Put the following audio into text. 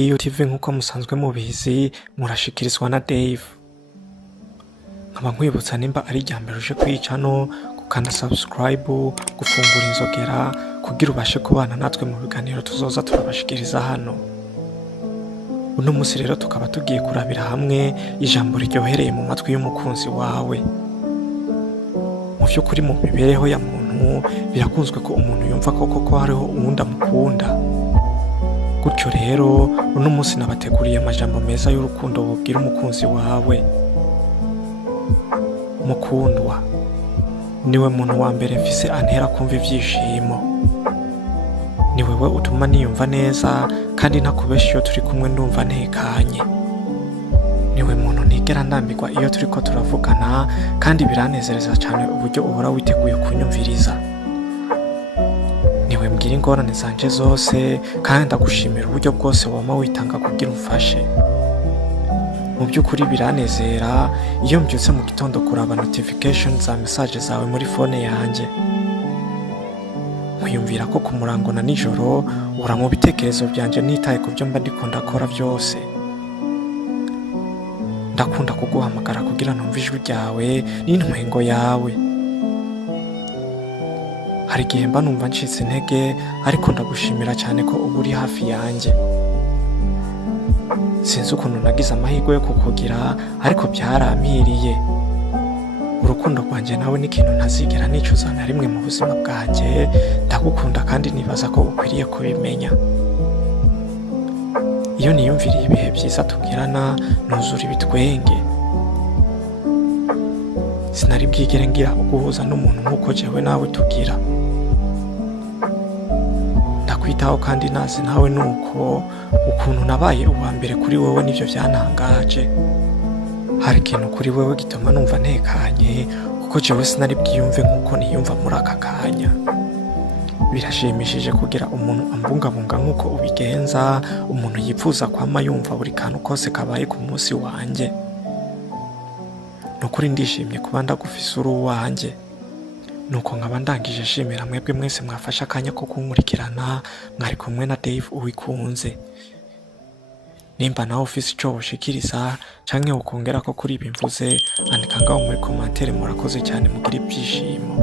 DU TV nk'uko musanzwe mubizi murashikirizwa na Dave. Nkaba nkwibutsa nimba ari ryambere uje kwicano gukanda subscribe, gufungura inzogera kugira ubashe kubana natwe mu biganiro tuzoza turabashikiriza hano. Uno musi rero tukaba tugiye kurabira hamwe ijambo ryohereye mu matwi y'umukunzi wawe. Mu vy'ukuri mu mibereho ya muntu birakunzwe ko umuntu yumva ko hariho uwundi amukunda. Gutyo rero uno musi nabateguriye amajambo meza y'urukundo wobwira umukunzi wawe. Mukundwa, niwe muntu wa mbere mfise antera kumva ivyishimo. Ni wewe utuma niyumva neza kandi ntakubesha iyo turi kumwe ndumva ntekanye. Niwe muntu ntigera ndambirwa iyo turiko turavugana kandi biranezereza cyane uburyo uhora witeguye kunyumviriza. Niwe mbwira ingorane zanje zose kandi ndagushimira uburyo bwose wama witanga kugira umfashe. Mu by'ukuri biranezera iyo mbyutse mu gitondo kuraba notification za message zawe muri phone yanje. Nkwiyumvira ko ku murango na nijoro ura mu bitekerezo byanje nitaye ku byo mba ndiko ndakora byose. Ndakunda kuguhamagara kugira numve ijwi ryawe n'intwengo yawe. Hari igihe mba numva ncitse intege ariko ndagushimira cyane ko uba uri hafi yanjye. Sinzi ukuntu nagize amahirwe yo kukugira ariko byarampiriye. Urukundo rwanjye nawe ni ikintu ntazigera nicuza na rimwe mu buzima bwanjye. Ndagukunda kandi nibaza ko ukwiriye kubimenya. Iyo niyumviriye ibihe byiza tugirana nuzura ibitwenge. Sinari bwigere ngira uguhuza n'umuntu nk'uko jewe nawe tugira. Ndakwitaho kandi nazi nawe nuko ukuntu nabaye uwa mbere kuri wewe nivyo byantangaje. Hari ikintu kuri wewe gituma numva ntekanye kuko jewe sinari bwiyumve nk'uko niyumva muri aka kanya. Birashimishije kugira umuntu ambungabunga nk'uko ubigenza, umuntu yipfuza kwama yumva buri kantu kose kabaye ku munsi wanje. Nukuri ndishimye kuba ndagufise uri uwanje. Nuko nkaba ndangije shimira mwebwe mwese mwafasha akanya ko kunkurikirana, mwari kumwe na Dave uwikunze. Nimba nawe ufise ico woshikiriza canke ukongera ko kuri ibi mvuze, andika ngaho muri commentaire. Murakoze cyane, mugira ibyishimo.